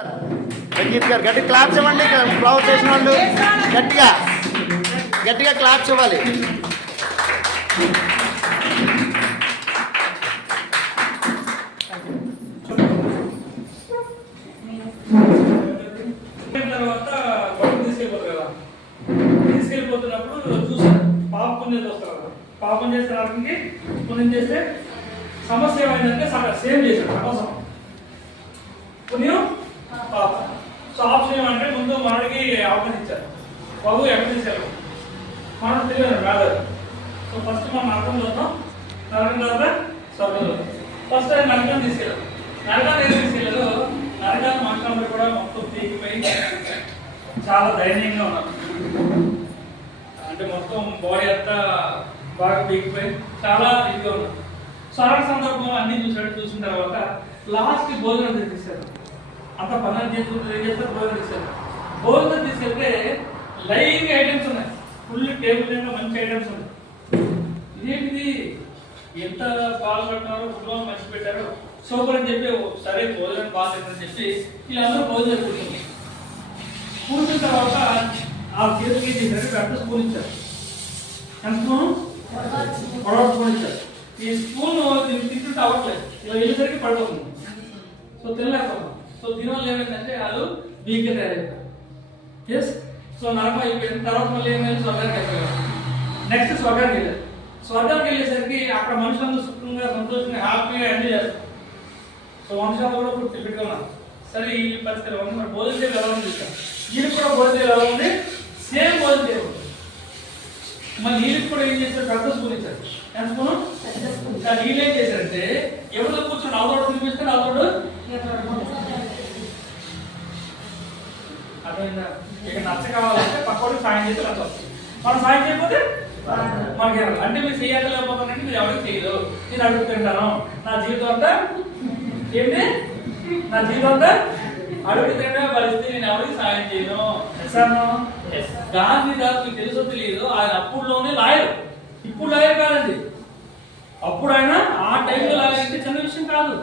సంగీత్ గారు గట్టి క్లాప్స్ ఇవ్వండి. ఫ్లవర్ చేసిన వాళ్ళు గట్టిగా గట్టిగా క్లాప్స్ ఇవ్వాలి. తర్వాత బయటకు తీసుకెళ్ళిపోతారు కదా, తీసుకెళ్ళిపోతున్నప్పుడు చూసారు పాప పుణ్యం వస్తారు కదా, పాపం చేస్తే వారికి పుణ్యం చేస్తే సమస్య ఏమైందంటే సేమ్ చేశాడు సగం పుణ్యం పాప. సో ఆప్షన్ ఏమంటే ముందు మనకి అవకాశం ఇచ్చారు, బాబు ఎక్కడ తీశారు మనం తెలియదు రాలేదు. సో ఫస్ట్ మనం నరకం చూద్దాం, నరకం తర్వాత స్వర్గం చూద్దాం. ఫస్ట్ ఆయన నరకం తీసుకెళ్ళారు. నరకాన్ని ఏం తీసుకెళ్ళారు, నరకాన్ని మనుషులందరూ కూడా మొత్తం పీకిపోయి చాలా దయనీయంగా ఉన్నారు. అంటే మొత్తం బాడీ అంతా బాగా పీకిపోయి చాలా ఇదిగా ఉన్నారు. సో అలాంటి సందర్భంలో అన్ని చూసిన తర్వాత లాస్ట్ భోజనం తెచ్చేసారు. అంత పనులు చేసుకుంటూ ఏం చేస్తారు, భోజనం తీశారు. భోజనం తీసుకెళ్తే లైవ్ ఐటమ్స్ ఉన్నాయి, ఫుల్ టేబుల్ మీద మంచి ఐటమ్స్ ఉన్నాయి. ఇదేంటిది ఎంత పాలు కట్టినారో ఫుడ్లో మంచి పెట్టారు సూపర్ అని చెప్పి సరే భోజనం బాగుందని చెప్పి వీళ్ళందరూ భోజనం కూర్చున్నారు. కూర్చున్న తర్వాత ఆ చేతికి ఏం చేశారు, పెద్ద స్పూన్ ఇచ్చారు. ఎంత స్పూను, పొడవ స్పూన్ ఇచ్చారు. ఈ స్పూన్ తింటుంటే అవ్వట్లేదు, ఇలా వెళ్ళేసరికి పడిపోతుంది. సో తినలేకపోతున్నాం. సో దీనివల్ల ఏమైందంటే వాళ్ళు వీక్గా తయారైపోయారు. ఎస్, సో నరకం అయిపోయిన తర్వాత మళ్ళీ ఏమైంది, స్వర్గానికి అయిపోయారు. నెక్స్ట్ స్వర్గానికి వెళ్ళారు. స్వర్గానికి వెళ్ళేసరికి అక్కడ మనుషులందరూ సుఖంగా సంతోషంగా హ్యాపీగా ఎంజాయ్ చేస్తారు. సో మనుషులందరూ కూడా ఇప్పుడు తిట్టుగా ఉన్నారు. సరే ఈ పరిస్థితి మరి భోజనం చేయడం ఎలా ఉంది చూస్తారు. వీళ్ళకి కూడా భోజనం చేయడం ఎలా ఉంది, సేమ్ భోజనం చేయడం. మళ్ళీ వీళ్ళకి కూడా ఏం చేశారు, పెద్ద స్పూన్ ఇచ్చారు. ఎంత స్పూను, కానీ వీళ్ళు ఏం చేశారంటే ఎవరితో కూర్చొని అవతోడు తినిపిస్తారు, అవతోడు అర్థమైందా. ఇక నచ్చ కావాలంటే పక్కవాడికి సాయం చేస్తే నచ్చ వస్తుంది, మనం సాయం చేయకపోతే మనకి అంటే మీరు చేయలేకపోతానంటే మీరు ఎవరికి చేయదు. నేను అడుగుతుంటాను నా జీవితం అంతా ఏంటి, నా జీవితం అంతా అడుగుతుంటే పరిస్థితి, నేను ఎవరికి సాయం చేయను. గాంధీ గారు మీకు తెలుసో తెలియదు, ఆయన అప్పుడులోనే లాయర్, ఇప్పుడు లాయర్ కాదండి. అప్పుడు ఆయన ఆ టైంలో లాయర్ అంటే చిన్న విషయం కాదు.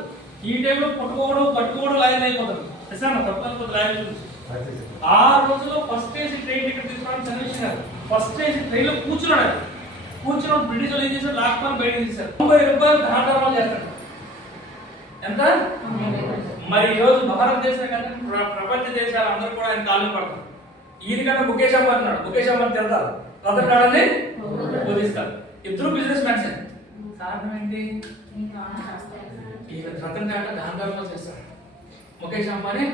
ఈ టైంలో పట్టుకోవడం లాయర్ అయిపోతారు. తప్పకపోతే లాయర్ గురించి ఆ రోజులో ఫస్ట్ ఏసీ ట్రైన్ టికెట్ తీసుకోవడం చిన్న విషయం కాదు. ఫస్ట్ ఏసీ ట్రైన్ లో కూర్చున్నాడు. కూర్చున్న బ్రిటిష్ వాళ్ళు ఏం చేశారు, లాక్డౌన్ బయట తీశారు. 90 రూపాయలు ధనాధర్మాలు చేస్తారు. ఎంత మరి ఈ రోజు భారతదేశం కంటే ప్రపంచ దేశాలు అందరూ కూడా ఆయన కాలం పడతారు. ఈయనకంటే ముఖేష్ అంబానీ ఉన్నాడు, ముఖేష్ అంబానీ తిడతారు, రతన్ టాటాని బోధిస్తారు. ఇద్దరు బిజినెస్ మ్యాన్స్. కారణం ఏంటి, రతన్ టాటా దాన ధర్మాలు చేస్తారు, ముఖేష్ అంబానీ